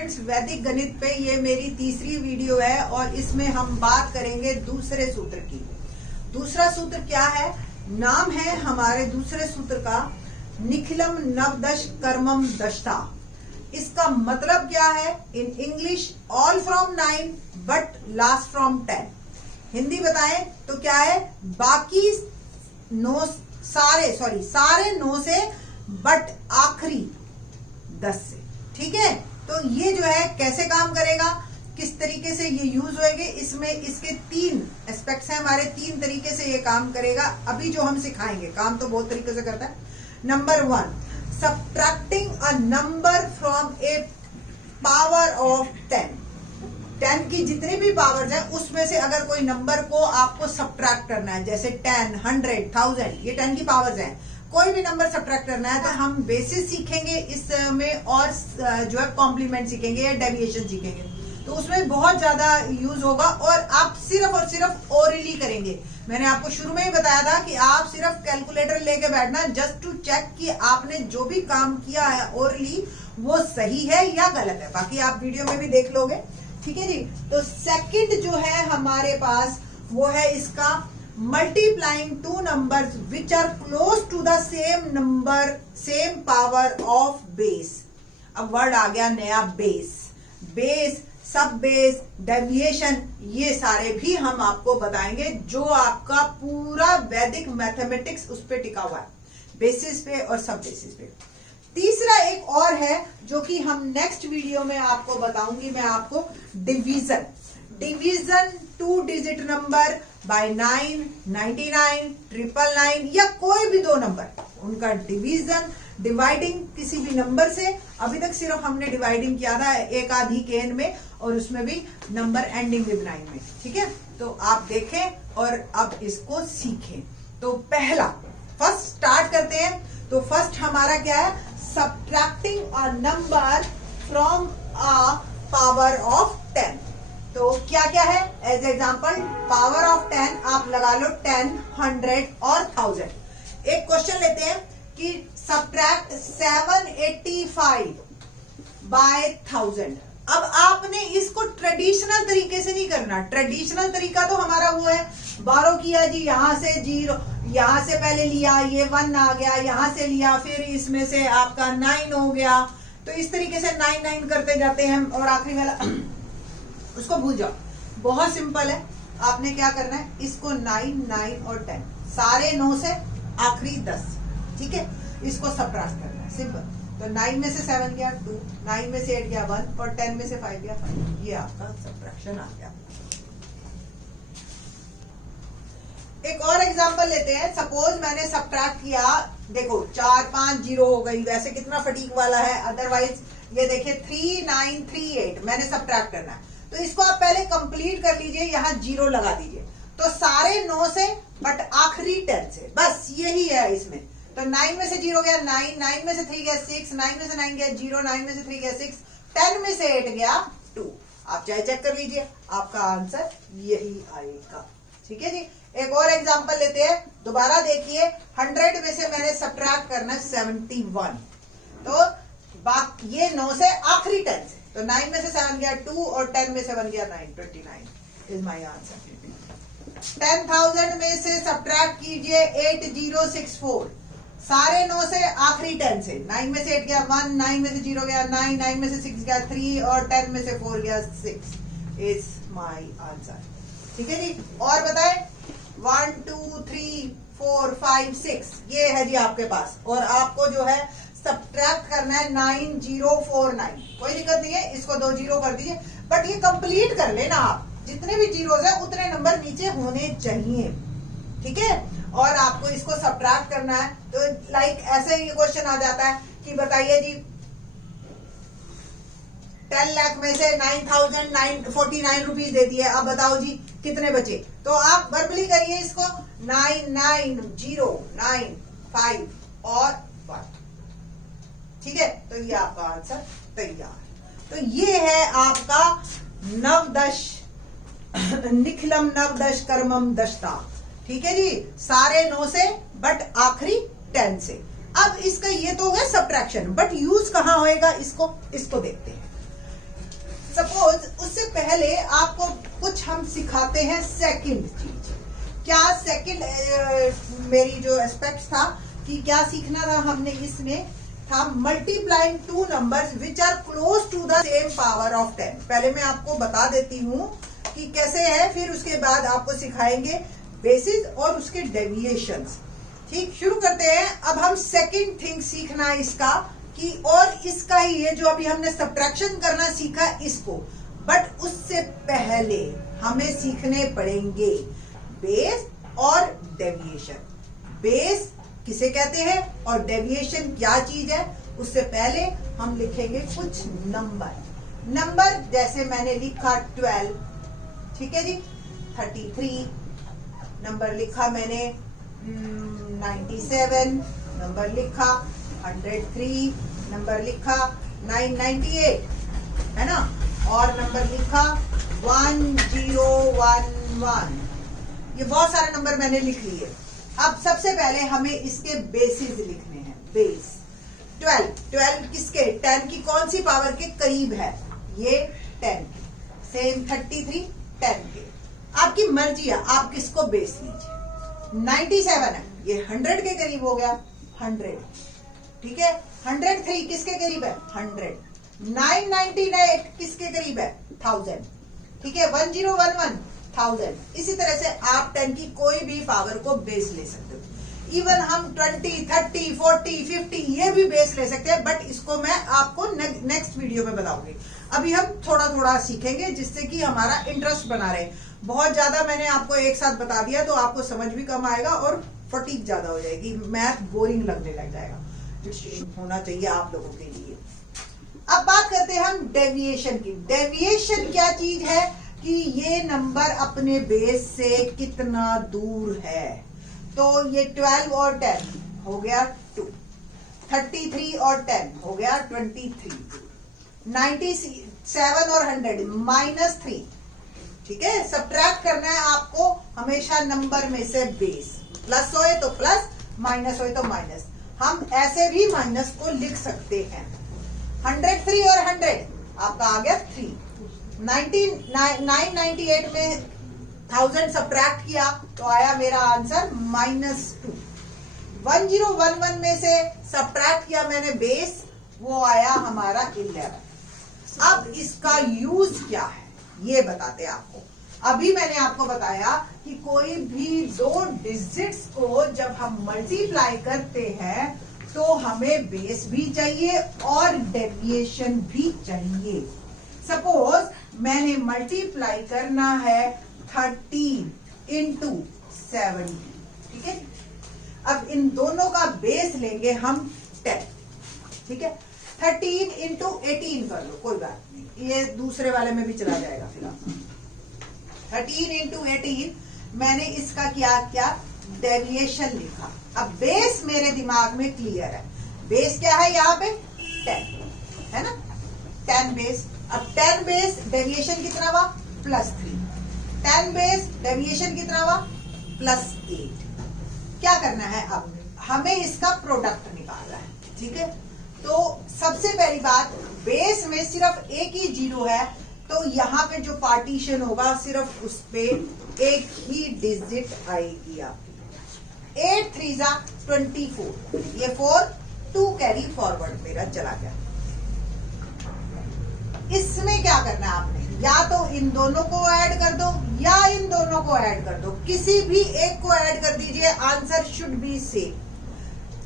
Students, वैदिक गणित पे ये मेरी तीसरी वीडियो है और इसमें हम बात करेंगे दूसरे सूत्र की। दूसरा सूत्र क्या है? नाम है हमारे दूसरे सूत्र का निखिलम नवदश कर्मम दशता। इसका मतलब क्या है? In English all from 9 but last from 10। Hindi बताएं तो क्या है? बाकी 9 सारे 9 से बट आखिरी 10 से। ठीक है, तो ये जो है कैसे काम करेगा, किस तरीके से ये यूज होएंगे, इसमें इसके 3 एस्पेक्ट्स हैं हमारे, 3 तरीके से ये काम करेगा। अभी जो हम सिखाएंगे, काम तो बहुत तरीके से करता है। Number 1, subtracting a number from A power of 10। 10 की जितनी भी पावर्स हैं उसमें से अगर कोई नंबर को आपको सब्ट्रैक्ट करना है, जैसे 10, 100, 1000, ये 10 की पावर्स हैं, कोई भी नंबर सब्ट्रैक्ट करना है तो हम बेसिस सीखेंगे इसमें और जो है कॉम्प्लीमेंट सीखेंगे या डेविएशन सीखेंगे, तो उसमें बहुत ज्यादा यूज होगा। और आप सिर्फ और सिर्फ ओरली करेंगे। मैंने आपको शुरू में ही बताया था कि आप सिर्फ कैलकुलेटर लेके बैठना जस्ट टू चेक कि आपने जो भी काम किया है ओरली वो सही है या गलत है, बाकी आप वीडियो में भी देख लोगे। ठीक है जी। तो सेकंड जो है हमारे पास वो है इसका multiplying 2 numbers which are close to the same number same power of base. अब वर्ड आ गया नया, बेस, सब बेस, डेविएशन, ये सारे भी हम आपको बताएंगे जो आपका पूरा वैदिक मैथमेटिक्स उस पे टिका हुआ है, बेसिस पे और सब बेसिस पे। तीसरा एक और है जो कि हम नेक्स्ट वीडियो में आपको बताऊंगी मैं आपको, डिवीजन 2 डिजिट नंबर बाय 9, 99, 999 या कोई भी 2 नंबर, उनका डिवीजन, डिवाइडिंग किसी भी नंबर से। अभी तक सिर्फ हमने डिवाइडिंग किया था एक आधी के एन में और उसमें भी नंबर एंडिंग विद 9 में। ठीक है, तो आप देखें और अब इसको सीखें। तो पहला फर्स्ट स्टार्ट करते हैं। तो फर्स्ट हमारा क्या है? Subtracting a number from a power of 10। तो क्या क्या है? एज एग्जांपल पावर ऑफ 10 आप लगा लो 10, 100 और 1000। एक क्वेश्चन लेते हैं कि सब्ट्रैक्ट 785 बाय 1000। अब आपने इसको ट्रेडिशनल तरीके से नहीं करना। ट्रेडिशनल तरीका तो हमारा वो है, 12 किया जी, यहां से 0, यहां से पहले लिया, ये 1 आ गया, यहां से लिया, फिर इसमें से आपका 9 हो गया। तो इस तरीके से 9 9 करते जाते हैं और आखिरी वाला उसको भूल जाओ। बहुत सिंपल है, आपने क्या करना है, इसको 9, 9 और 10, सारे 9 से आखिरी 10। ठीक है, इसको सब्ट्रैक्ट करना है, सिंपल। तो 9 में से 7 गया 2, 9 में से 8 गया 1 और 10 में से 5 गया 5। ये आपका सब्ट्रैक्शन आ गया। एक और एग्जांपल लेते हैं। सपोज मैंने सब्ट्रैक्ट किया, देखो 4, 5 0 हो गई, वैसे कितना फटीक वाला है। अदरवाइज ये देखिए 3, 9, 3, 8 मैंने सब्ट्रैक्ट करना है, तो इसको आप पहले कंप्लीट कर लीजिए, यहाँ 0 लगा दीजिए। तो सारे 9 से बट आखिरी 10 से, बस यही है इसमें। तो 9 में से 0 गया 9, 9 में से 3 गया 6, 9 में से 9 गया 0, 9 में से 3 गया 6, 10 में से 8 गया 2। आप चाहे चेक कर लीजिए, आपका आंसर यही आएगा। ठीक है जी। एक और एग्जांपल लेते हैं, दोबारा देखिए। 100 में से मैंने सब्ट्रैक्ट करना है 71, तो बाकी ये 9 से आखिरी 10 से, तो 9 में से 7 गया 2 और 10 में से 1 गया 9, 29 इज माय आंसर। 10,000 में से सब्ट्रैक्ट कीजिए 8064, सारे 9 से आखिरी 10 से। 9 में से 8 गया 1, 9 में से 0 गया 9, 9 में से 6 गया 3 और 10 में से 4 गया 6 इज माय आंसर। ठीक है जी। और बताएं 1 2 3 4 5 6 ये है जी आपके पास, और आपको जो है सब्ट्रैक्ट करना है 9049। कोई दिक्कत नहीं है, इसको 2 0 कर दीजिए, बट ये कंप्लीट कर लेना आप। जितने भी जीरोस है उतने नंबर नीचे होने चाहिए। ठीक है, और आपको इसको सब्ट्रैक्ट करना है। तो लाइक ऐसे ही क्वेश्चन आ जाता है कि बताइए जी 10 लाख में से 9,949 रुपीज दे दिए, अब बताओ जी कितने बचे। तो आप वर्बली करिए इसको 9909 और 1। ठीक है, तो ये आपका आंसर तैयार। तो ये है आपका निखिलम नवदश कर्मम दशता। ठीक है जी, सारे 9 से बट आखिरी 10 से। अब इसका ये तो हो गया सब्ट्रैक्शन, बट यूज कहां होएगा इसको देखते हैं। सपोज उससे पहले आपको कुछ हम सिखाते हैं सेकंड चीज। क्या सेकंड मेरी जो एस्पेक्ट था कि क्या सीखना था हमने, इसमें था multiplying two numbers which are close to the same power of 10। पहले मैं आपको बता देती हूँ कि कैसे है, फिर उसके बाद आपको सिखाएंगे बेसिस और उसके डेविएशंस। ठीक, शुरू करते हैं। अब हम सेकंड थिंग सीखना है इसका कि, और इसका ही ये जो अभी हमने सब्ट्रैक्शन करना सीखा इसको, बट उससे पहले हमें सीखने पड़ेंगे बेस और डेविएशन। बेस किसे कहते हैं और डेविएशन क्या चीज है, उससे पहले हम लिखेंगे कुछ नंबर जैसे मैंने लिखा 12, ठीक है जी, 33 नंबर लिखा मैंने, 97 नंबर लिखा, 103 नंबर लिखा, 998 है ना, और नंबर लिखा 1011। ये बहुत सारे नंबर मैंने लिख लिए। अब सबसे पहले हमें इसके बेसिस लिखने हैं। बेस 12 किसके, 10 की कौन सी पावर के करीब है, ये 10 की। सेम 33 10 के। आपकी मर्जी है, आप किसको बेस लीजिए। 97 है, ये 100 के करीब हो गया, 100, ठीक है। 103 किसके करीब है, 100। 998 किसके करीब है, 1000, ठीक है। 1011 1000। इसी तरह से आप 10 की कोई भी पावर को बेस ले सकते हो। इवन हम 20, 30, 40, 50 ये भी बेस ले सकते हैं, बट इसको मैं आपको नेक्स्ट वीडियो में बताऊंगी। अभी हम थोड़ा थोड़ा सीखेंगे जिससे कि हमारा इंटरेस्ट बना रहे। बहुत ज्यादा मैंने आपको एक साथ बता दिया तो आपको समझ भी कम आएगा और फटीक ज्यादा हो जाएगी, मैथ बोरिंग लगने लग जाएगा। होना चाहिए आप लोगों के लिए। अब बात करते हैं हम डेविएशन की। डेविएशन क्या चीज है कि ये नंबर अपने बेस से कितना दूर है। तो ये 12 और 10 हो गया 2, 33 और 10 हो गया 23, 97 और 100 -3, ठीक है। सब्ट्रैक्ट करना है आपको हमेशा नंबर में से बेस, प्लस होए तो प्लस, माइनस होए तो माइनस। हम ऐसे भी माइनस को लिख सकते हैं। 103 और 100 आपका आ गया 3। 998 में 1000 सब्ट्रैक्ट किया तो आया मेरा आंसर -2। 1011 में से सब्ट्रैक्ट किया मैंने बेस, वो आया हमारा 11। अब इसका यूज क्या है ये बताते हैं आपको। अभी मैंने आपको बताया कि कोई भी दो डिजिट्स को जब हम मल्टीप्लाई करते हैं तो हमें बेस भी चाहिए और डेविएशन भी चाहिए। सपोज मैंने मल्टीप्लाई करना है 13 × 70, ठीक है। अब इन दोनों का बेस लेंगे हम 10, ठीक है। 13 × 18 कर लो, कोई बात नहीं, ये दूसरे वाले में भी चला जाएगा। फिलहाल 13 × 18 मैंने इसका क्या डेविएशन लिखा। अब बेस मेरे दिमाग में क्लियर है। बेस क्या है यहाँ पे 10 है ना, 10 बेस। अब 10 बेस डेविएशन कितना हुआ, +3। 10 बेस डेविएशन कितना हुआ, +8। क्या करना है, अब हमें इसका प्रोडक्ट निकालना है, ठीक है। तो सबसे पहली बात, बेस में सिर्फ एक ही 0 है तो यहाँ पे जो पार्टीशन होगा सिर्फ उस पे एक ही डिजिट आएगी आपकी। 8 3 24, ये 4 2 कैरी फॉरवर्ड मेरा चला गया। इसमें क्या करना है आपने, या तो इन दोनों को ऐड कर दो या इन दोनों को ऐड कर दो, किसी भी एक को ऐड कर दीजिए, आंसर शुड बी सेम।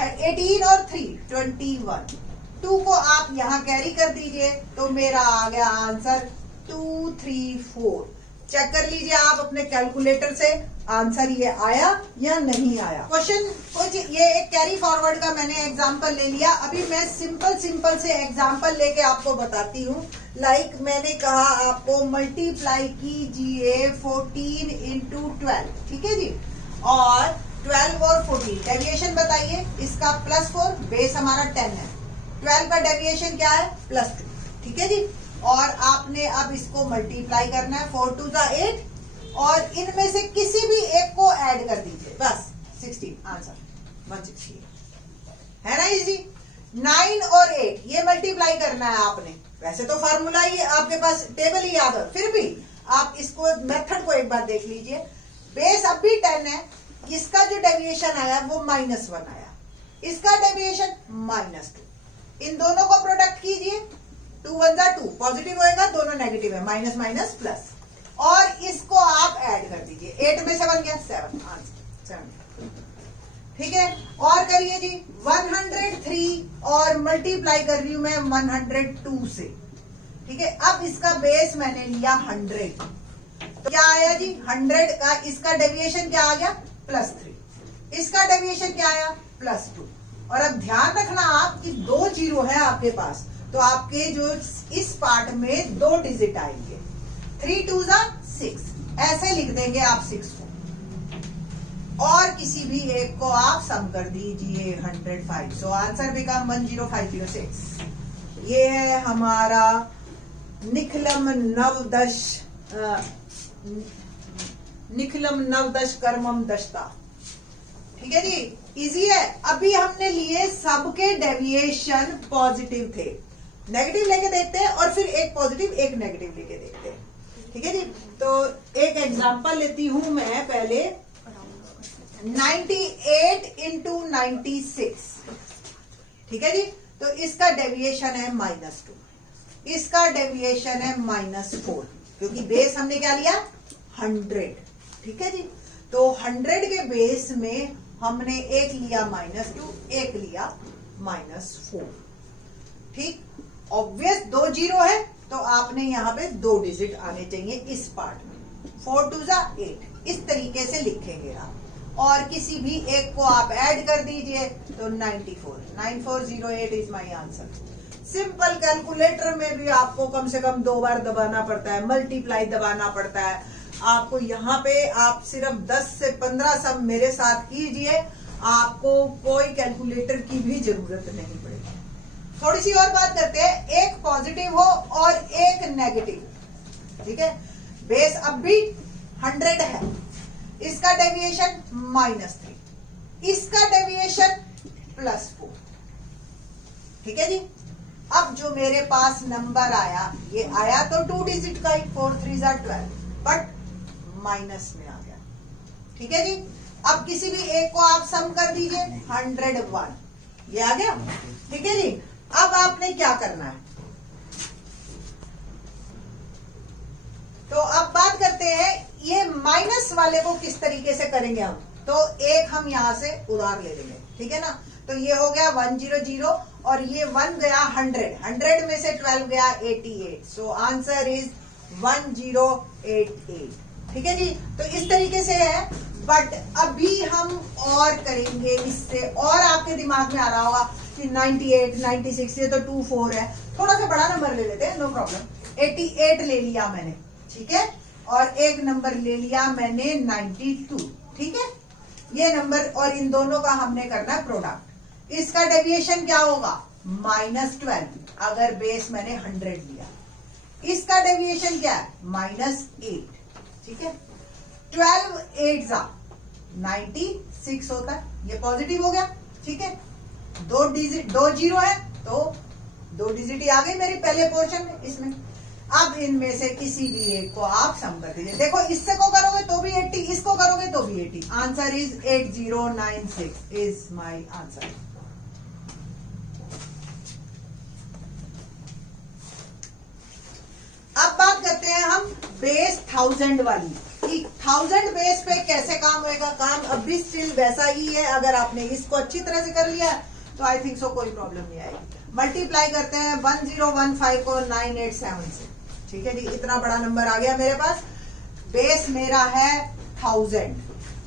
18 और 3 21, 2 को आप यहाँ कैरी कर दीजिए तो मेरा आ गया आंसर 2 3 4। चेक कर लीजिए आप अपने कैलकुलेटर से आंसर ये आया या नहीं आया। क्वेश्चन कुछ ये एक कैरी फॉरवर्ड का मैंने एग्जांपल ले लिया। अभी मैं सिंपल से एग्जांपल लेके आपको बताती हूँ। लाइक मैंने कहा आपको मल्टीप्लाई कीजिए 14 × 12, ठीक है जी, और 12 और 14 डेविएशन बताइए। इसका +4, बेस हमारा 10 है, 12 का डेविएशन क्या है +2, ठीक है जी। और आपने अब इसको मल्टीप्लाई करना है, 4 2 8, और इनमें से किसी भी एक को ऐड कर दीजिए, बस 16, आंसर 168 है ना, इजी। 9 और 8 ये मल्टीप्लाई करना है आपने, वैसे तो फार्मूला ही आपके पास टेबल ही याद है, फिर भी आप इसको मेथड को एक बार देख लीजिए। बेस अब भी 10 है, इसका जो डेविएशन आया वो -1 आया, इसका डेविएशन -2। इन दोनों को प्रोडक्ट कीजिए, 2 1 2 पॉजिटिव होएगा, दोनों नेगेटिव है, माइनस माइनस प्लस, और इसको आप ऐड कर दीजिए। 8 में 7 गया 7 आंसर 7। ठीक है, और करिए जी 103 और मल्टीप्लाई कर रही हूं मैं 102 से। ठीक है, अब इसका बेस मैंने लिया 100, तो क्या आया जी 100 का, इसका डेविएशन क्या आ गया +3, इसका डेविएशन क्या आया +2। और अब ध्यान रखना आप कि 2 जीरो है आपके पास, तो आपके जो इस पार्ट में 2 डिजिट आएंगे, 3 2 6, ऐसे लिख देंगे आप 6 को, और किसी भी एक को आप सम कर दीजिए 105। So answer become 10506। ये है हमारा निखिलम नवदश कर्मम दशता। ठीक है जी, इजी है। अभी हमने लिए सबके डेविएशन पॉजिटिव थे, नेगेटिव लेके देखते हैं और फिर एक पॉजिटिव एक नेगेटिव लेके देखते हैं। ठीक है जी, तो एक एग्जांपल लेती हूं मैं पहले, 98 into 96। ठीक है जी, तो इसका डेविएशन है -2, इसका डेविएशन है -4, क्योंकि बेस हमने क्या लिया 100। ठीक है जी, तो 100 के बेस में हमने एक लिया -2, एक लिया -4। ठीक, ऑब्वियस 2 जीरो है, तो आपने यहां पे 2 डिजिट आने चाहिए इस पार्ट में। 4 2 8, इस तरीके से लिखेंगे आप, और किसी भी एक को आप ऐड कर दीजिए, तो 9408 is my answer. Simple calculator में भी आपको कम से कम 2 बार दबाना पड़ता है, मल्टीप्लाई दबाना पड़ता है आपको। यहाँ पे आप सिर्फ 10 से 15 सम मेरे साथ कीजिए, आपको कोई कैलकुलेटर की भी जरूरत नहीं पड़ेगी। थोड़ी सी और बात करते हैं, एक पॉजिटिव हो और एक नेगेटिव। ठीक है, बेस अब भी 100 है, इसका डेविएशन -3, इसका डेविएशन +4। ठीक है जी, अब जो मेरे पास नंबर आया, ये आया तो 2 डिजिट का ही, 4 3 12, बट माइनस में आ गया। ठीक है जी, अब किसी भी एक को आप सम कर दीजिए, 101, ये आ गया। ठीक है जी, अब आपने क्या करना है, तो अब बात करते हैं ये माइनस वाले को किस तरीके से करेंगे हम। तो एक हम यहां से उधार ले लेंगे, ठीक है ना, तो ये हो गया 100 और ये 1 गया 100 में से 12 गया 88। So answer is 1088। ठीक है जी, तो इस तरीके से है, बट अभी हम और करेंगे इससे, और आपके दिमाग में आ रहा होगा कि 98 96, ये तो 24 है, थोड़ा सा बड़ा नंबर ले लेते हैं, नो प्रॉब्लम। 88 ले लिया मैंने, ठीक है, और एक नंबर ले लिया मैंने 92। ठीक है, ये नंबर और इन दोनों का हमने करना है प्रोडक्ट। इसका डेविएशन क्या होगा -12, अगर बेस मैंने 100 लिया। इसका डेविएशन क्या है -8। ठीक है, 12 8 96 होता है, ये पॉजिटिव हो गया। ठीक है, 2 डिजिट 2 जीरो है, तो 2 डिजिट ही आ गई मेरी पहले पोर्शन में इसमें। अब इनमें से किसी भी एक को आप सम कर दीजिए। देखो, इससे को करोगे तो भी 80, इसको करोगे तो भी 80। Answer is 8096 is my answer. अब बात करते हैं हम बेस 1000 वाली, कि 1000 बेस पे कैसे काम होएगा। काम अब भी स्टिल वैसा ही है, अगर आपने इसको अच्छी तरह से कर लिया तो आई थिंक सो कोई प्रॉब्लम नहीं आएगी। मल्टीप्लाई करते हैं 1015 को 987 से। ठीक है जी, इतना बड़ा नंबर आ गया मेरे पास। बेस मेरा है 1000,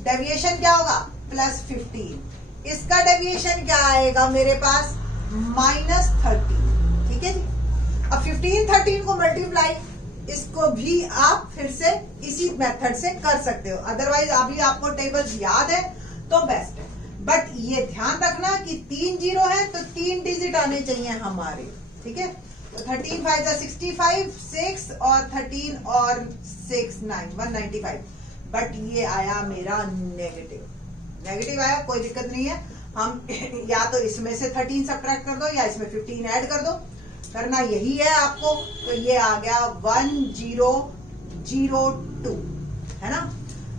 डेविएशन क्या होगा +15, इसका डेविएशन क्या आएगा मेरे पास -13। ठीक है जी, अब 15 13 को मल्टीप्लाई, इसको भी आप फिर से इसी मेथड से कर सकते हो, अदरवाइज अभी आपको टेबल्स याद है तो बेस्ट है। बट ये ध्यान रखना कि 3 जीरो है तो 3 डिजिट आने चाहिए हमारे। ठीक है, तो 13 5 65, 6 और 13 और 6 9 195, बट ये आया मेरा नेगेटिव आया, कोई दिक्कत नहीं है। हम या तो इसमें से 13 सब्ट्रैक्ट कर दो या इसमें 15 ऐड कर दो, करना यही है आपको। तो ये आ गया 1002, है ना।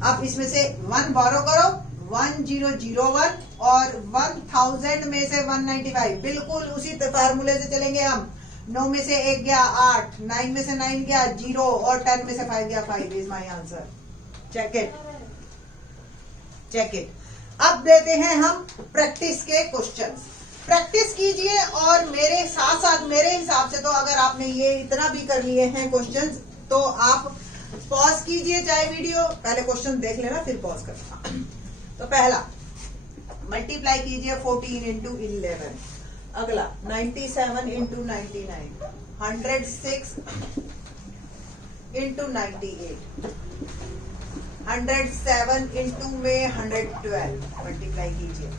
अब इसमें से 1 बोरो करो, 1001, और 1000 में से 195, बिल्कुल उसी फार्मूले से चलेंगे हम। 9 में से 1 गया 8, 9 में से 9 गया 0, और 10 में से 5 गया 5 is my answer. Check it, check it. अब देते हैं हम प्रैक्टिस के क्वेश्चंस। प्रैक्टिस कीजिए, और मेरे साथ साथ मेरे हिसाब से तो अगर आपने ये इतना भी कर लिए हैं क्वेश्चंस, तो आप पॉज कीजिए चाहे वीडियो, पहले क्वेश्चन देख लेना फिर पॉज करना। तो पहला मल्टीप्लाई कीजिए 14 इंटू 11। अगला 97 इंटू 99, 106 इंटू 98, 107 इंटू में 112 मल्टीप्लाई कीजिए।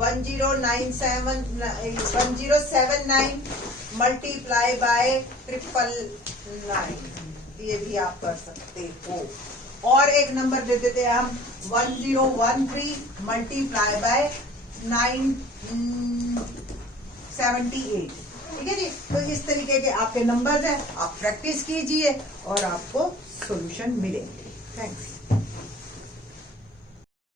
1079 मल्टीप्लाई बाय 999, ये भी आप कर सकते हो। और एक नंबर दे देते हैं हम 1013 मल्टीप्लाई बाय 978। ठीक है जी। तो इस तरीके के आपके नंबर्स हैं, आप प्रैक्टिस कीजिए और आपको सॉल्यूशन मिलेंगे। थैंक्स।